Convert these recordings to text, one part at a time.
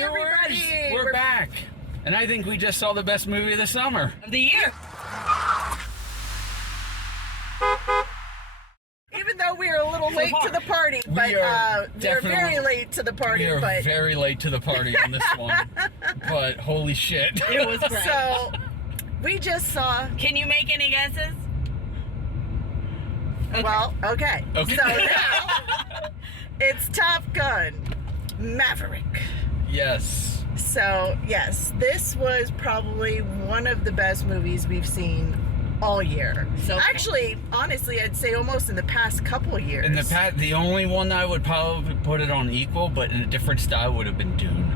everybody! We're back. And I think we just saw the best movie of the summer. Of the year. Even though we were a little late to the party, but we're very late to the party. We are very late to the party on this one. But holy shit. It was great. So, we just saw... Can you make any guesses? Okay. Well, okay. So now, it's Top Gun Maverick. Yes. So, yes, this was probably one of the best movies we've seen all year. So actually, honestly, I'd say almost in the past couple of years. In the past, the only one I would probably put it on equal, but in a different style, would have been Dune.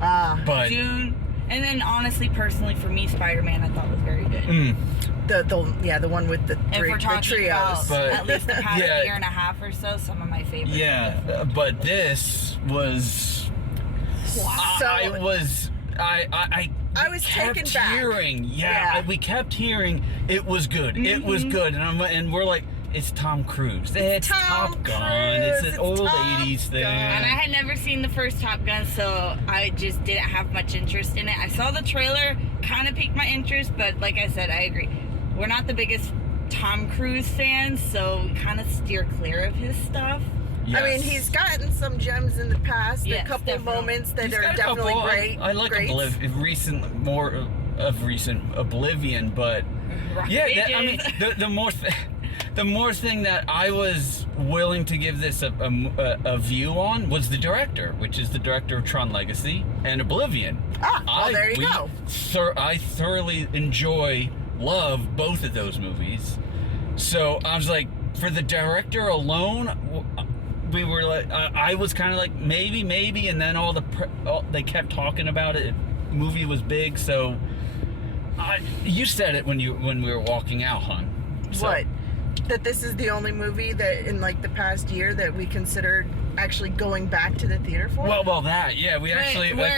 But Dune, and then honestly, personally, for me, Spider-Man, I thought was very good. The one with the trios. But at least the past year and a half or so, some of my favorites. Yeah, but this was. Wow. So, I was taken back. Hearing, we kept hearing it was good. Mm-hmm. It was good, and we're like, it's Tom Cruise. It's Top Gun. It's an old '80s thing. And I had never seen the first Top Gun, so I just didn't have much interest in it. I saw the trailer, kind of piqued my interest, but like I said, I agree. We're not the biggest Tom Cruise fans, so we kind of steer clear of his stuff. Yes. I mean, he's gotten some gems in the past, a couple moments that are definitely great. I like recent Oblivion, but I mean, the more thing that I was willing to give this a view on was the director, which is the director of Tron Legacy and Oblivion. There you go. I thoroughly love both of those movies. So I was like, for the director alone, we were like, I was kind of like maybe, and then they kept talking about it. The movie was big, so you said it when we were walking out, hon. So, what? That this is the only movie that in like the past year that we considered actually going back to the theater for? Well, I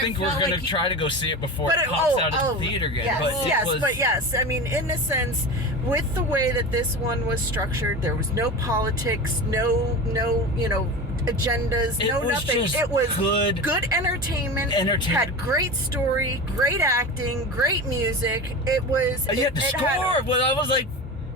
think we're going to try to go see it before it pops out of the theater again. Yes. I mean, in a sense, with the way that this one was structured, there was no politics, no, agendas, nothing. It was good entertainment. Had great story, great acting, great music. It was. The score. Well, I was like,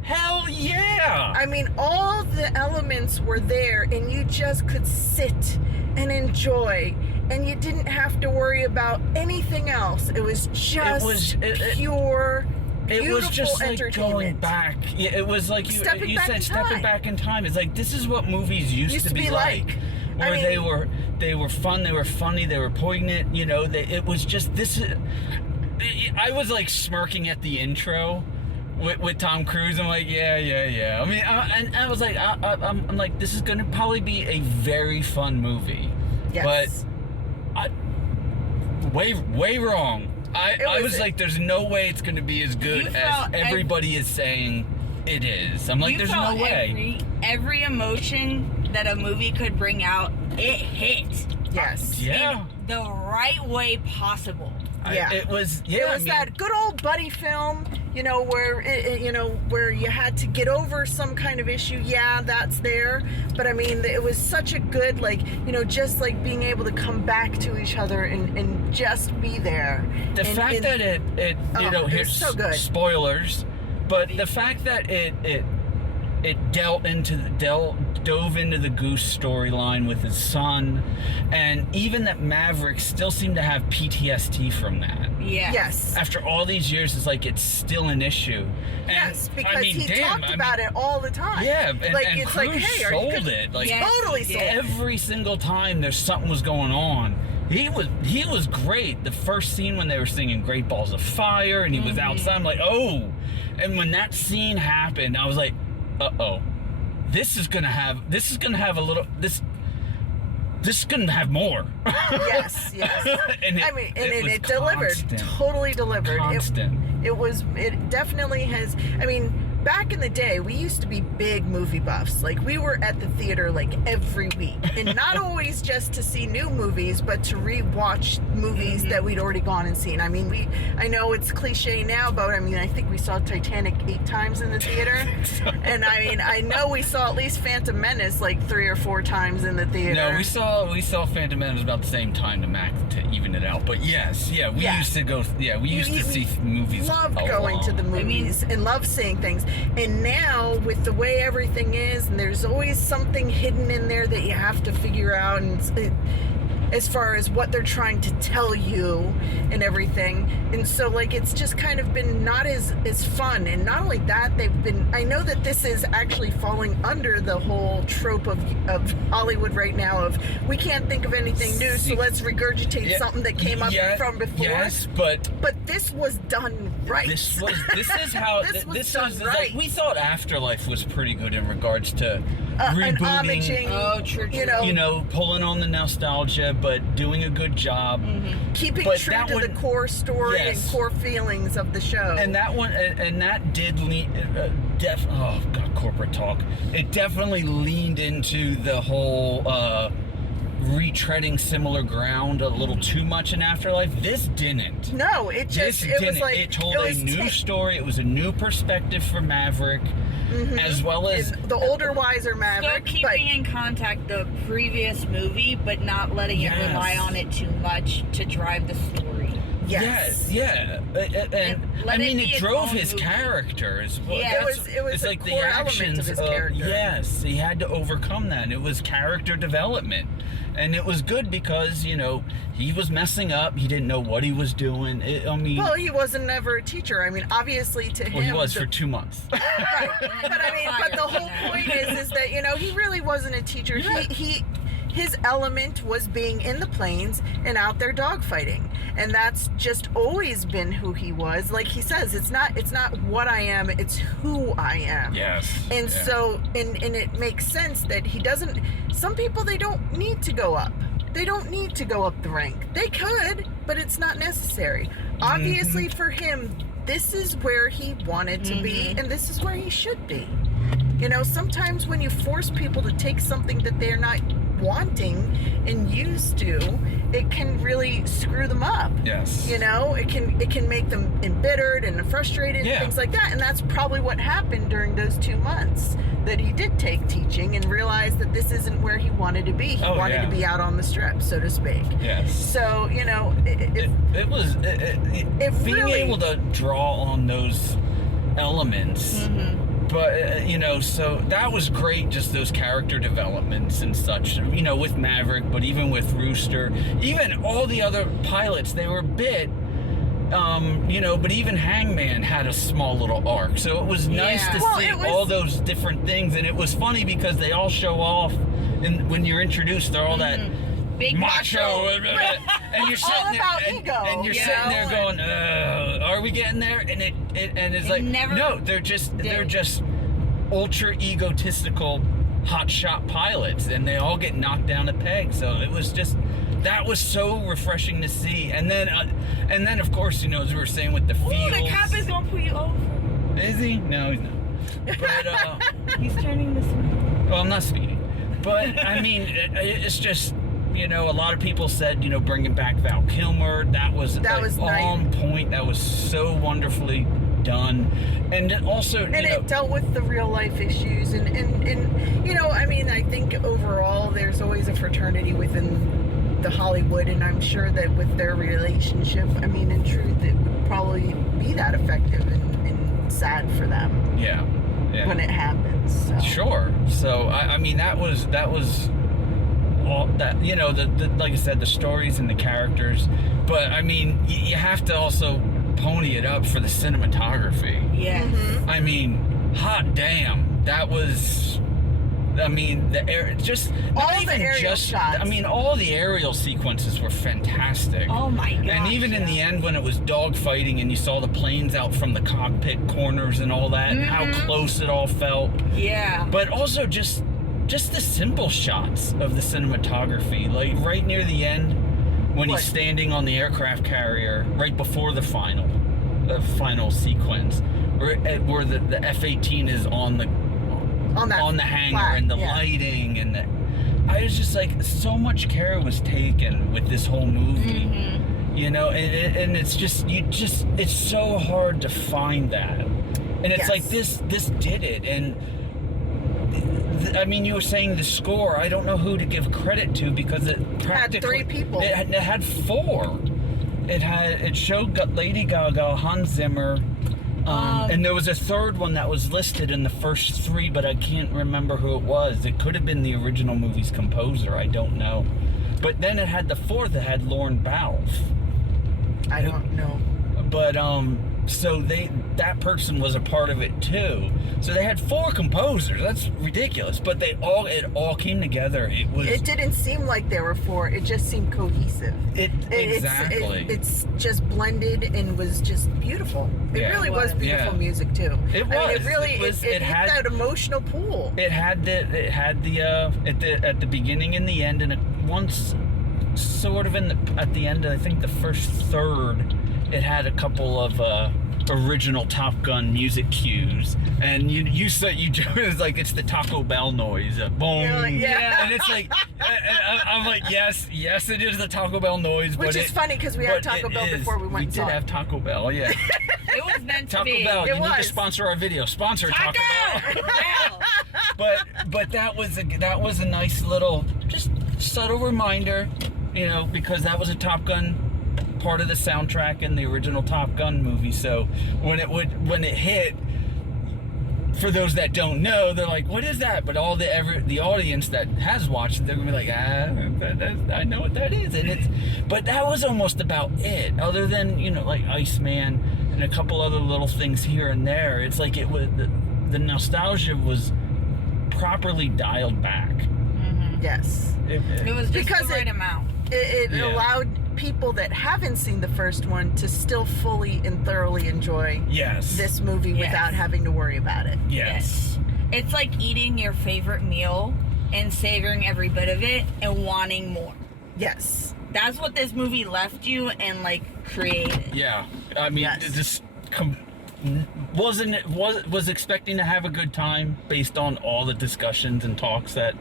hell yeah! I mean, all the elements were there, and you just could sit and enjoy, and you didn't have to worry about anything else. It was just pure. It was just like going back. Yeah, it was like you said, stepping back in time. It's like, this is what movies used to be like. Where they were fun, they were funny, they were poignant. It was just this. I was like smirking at the intro with Tom Cruise. I'm like, yeah. I mean, and I was like, I'm like, this is gonna probably be a very fun movie. Yes. But way wrong. I was like, there's no way it's going to be as good as everybody is saying it is. I'm like, there's no way. Every emotion that a movie could bring out, it hit. Yes. Yeah. In the right way possible. It was that good old buddy film, where you had to get over some kind of issue. Yeah, that's there. But I mean, it was such a good, just like being able to come back to each other and just be there. The fact that here's so good. Spoilers, but the fact that it dove into the Goose storyline with his son, and even that Maverick still seemed to have PTSD from that. Yes. After all these years, it's like it's still an issue. And, yes, because he talked about it all the time. Yeah, and it's Cruise like, hey, sold it. Like, totally sold it. Every single time there's something was going on, he was great. The first scene when they were singing Great Balls of Fire and he was outside, I'm like, oh. And when that scene happened, I was like, this is gonna have more. Yes. And it delivered. Totally delivered. Constant. It definitely has. I mean, back in the day, we used to be big movie buffs. Like, we were at the theater like every week, and not always just to see new movies, but to re-watch movies that we'd already gone and seen. I mean, I know it's cliche now, but I mean, I think we saw Titanic 8 times in the theater, and I mean, I know we saw at least Phantom Menace like 3 or 4 times in the theater. No, we saw Phantom Menace about the same time to even it out, but yes, we used to go. Yeah, we used to see movies. Loved going to the movies and loved seeing things. And now with the way everything is, and there's always something hidden in there that you have to figure out, and as far as what they're trying to tell you and everything. And so like it's just kind of been not as fun. And not only that, I know that this is actually falling under the whole trope of Hollywood right now of we can't think of anything new, so let's regurgitate something that came up from before. Yes, but this was done right. This is how this was this done is right. Like, we thought Afterlife was pretty good in regards to rebooting, true. You know, pulling on the nostalgia, but doing a good job, keeping true to the core story and core feelings of the show. And that one, and that did oh god, corporate talk. It definitely leaned into the whole retreading similar ground a little too much in Afterlife. This didn't. No, it was like it told a new story. It was a new perspective for Maverick. As well as the older, wiser Maverick. Still keeping in contact the previous movie, but not letting it rely on it too much to drive the story. Yes. And I mean, it drove his character as well. Yeah, it was like the actions of his character. Yes, he had to overcome that. And it was character development. And it was good because, you know, he was messing up. He didn't know what he was doing. Well, he wasn't ever a teacher. I mean, obviously to him. Well, he was for 2 months. Right. But the whole point is that, you know, he really wasn't a teacher. Yeah. His element was being in the plains and out there dogfighting. And that's just always been who he was. Like he says, it's not what I am, it's who I am. Yes. And so, and it makes sense that he doesn't, some people, they don't need to go up. They don't need to go up the rank. They could, but it's not necessary. Obviously for him, this is where he wanted to be, and this is where he should be. You know, sometimes when you force people to take something that they're not wanting and used to, it can really screw them up. Yes. You know, it can make them embittered and frustrated and things like that. And that's probably what happened during those 2 months that he did take teaching and realized that this isn't where he wanted to be. He wanted to be out on the strip, so to speak. Yes. So, you know, it was being really, able to draw on those elements. But, you know, so that was great, just those character developments and such, you know, with Maverick, but even with Rooster, even all the other pilots, they were a bit, you know, but even Hangman had a small little arc. So it was nice to see all those different things. And it was funny because they all show off, and when you're introduced, they're all that big macho. And you're sitting there, and you're sitting there going, "Are we getting there?" And it's like, no, they're just ultra egotistical hotshot pilots, and they all get knocked down a peg. So it was just, that was so refreshing to see. And then of course, you know, as we were saying with the fields. The cop is gonna pull you over. Is he? No, he's not. But he's turning this way. Well, I'm not speeding, but I mean, it's just. You know, a lot of people said, you know, bringing back Val Kilmer, that was on point. That was so wonderfully done. And also, and it dealt with the real life issues. And you know, I mean, I think overall there's always a fraternity within the Hollywood, and I'm sure that with their relationship, I mean, in truth, it would probably be that effective and sad for them. Yeah. When it happens. So. Sure. So, I mean, that was all that, you know, the like I said, the stories and the characters, but I mean, you have to also pony it up for the cinematography. Yeah. I mean, hot damn, that was, I mean, the air, just all the aerial shots. I mean, all the aerial sequences were fantastic. Oh my god! And even in the end, when it was dogfighting and you saw the planes out from the cockpit corners and all that, and how close it all felt. Yeah. But also just the simple shots of the cinematography, like right near the end when he's standing on the aircraft carrier right before the final sequence, where the F-18 is on the hangar and the lighting and I was just like, so much care was taken with this whole movie, you know, and it's just it's so hard to find that, and it's like this did it. And I mean, you were saying the score, I don't know who to give credit to because it practically had 3 people. It had 4. It showed Lady Gaga, Hans Zimmer, and there was a third one that was listed in the first three, but I can't remember who it was. It could have been the original movie's composer. I don't know. But then it had the fourth. It had Lorne Balfe. I don't know. But so that person was a part of it too. So they had 4 composers. That's ridiculous. But it all came together. It didn't seem like there were 4. It just seemed cohesive. Exactly. It's just blended and was just beautiful. It really was beautiful music too. It was. It had that emotional pool. It had at the beginning and the end, and once sort of at the end, I think the first third, it had a couple of original Top Gun music cues, and you said it was like it's the Taco Bell noise, boom, yeah. And it's like, I'm like, yes, it is the Taco Bell noise, which is funny because we had Taco Bell before we went. We did have Taco Bell, yeah. It was meant to be. Taco Bell, you need to sponsor our video. Sponsor Taco Bell. But that was a nice little, just subtle reminder, because that was a Top Gun part of the soundtrack in the original Top Gun movie. So when it hit, for those that don't know, they're like, what is that? But all the audience that has watched it, they're gonna be like, I know what that is. But that was almost about it, other than like Iceman and a couple other little things here and there. It's like it was the nostalgia was properly dialed back. Mm-hmm. Yes, it was just because the right amount. It allowed people that haven't seen the first one to still fully and thoroughly enjoy this movie without having to worry about it. Yes. It's like eating your favorite meal and savoring every bit of it and wanting more. Yes. That's what this movie left you and created. Yeah. I mean, was expecting to have a good time based on all the discussions and talks that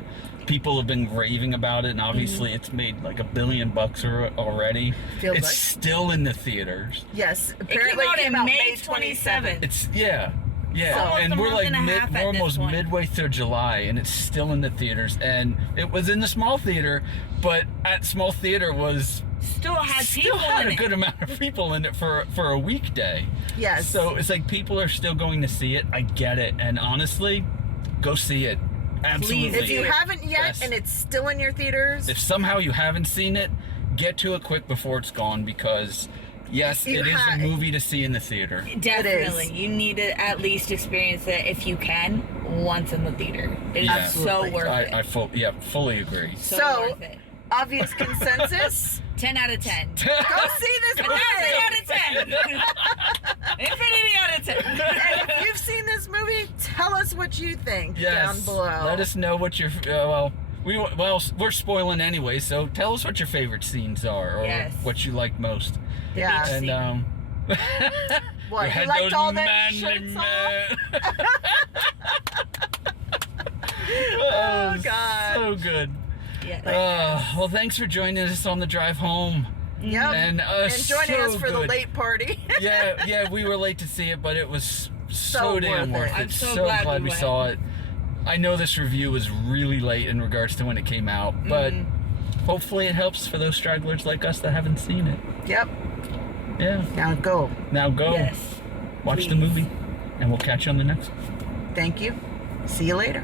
people have been raving about it, and obviously it's made like $1 billion already. It's still in the theaters. Yes, apparently it came out May 27th. It's and we're almost midway through July, and it's still in the theaters. And it was in the small theater, but at small theater was still had a good amount of people in it for a weekday. Yes. So it's like people are still going to see it. I get it, and honestly, go see it. Absolutely. Please, if you haven't yet and it's still in your theaters, if somehow you haven't seen it, get to it quick before it's gone, because it is a movie to see in the theater. Definitely. You need to at least experience it, if you can, once in the theater. It is so worth it. I fully agree. So worth it. Obvious consensus? 10 out of 10. Go see this movie. 10 out of 10. Infinity out of 10. And if you've seen this movie, tell us what you think down below. Let us know what your we're spoiling anyway, so tell us what your favorite scenes are, or what you like most. Yeah. And what, you liked all that shirts off? Oh God. So good. Yes. Well, thanks for joining us on the drive home. Yep. And joining us for the late party. yeah, we were late to see it, but it was so damn worth it. I'm so glad we saw it. I know this review was really late in regards to when it came out, but hopefully it helps for those stragglers like us that haven't seen it. Yep. Yeah. Now go. Yes. Watch the movie, and we'll catch you on the next one. Thank you. See you later.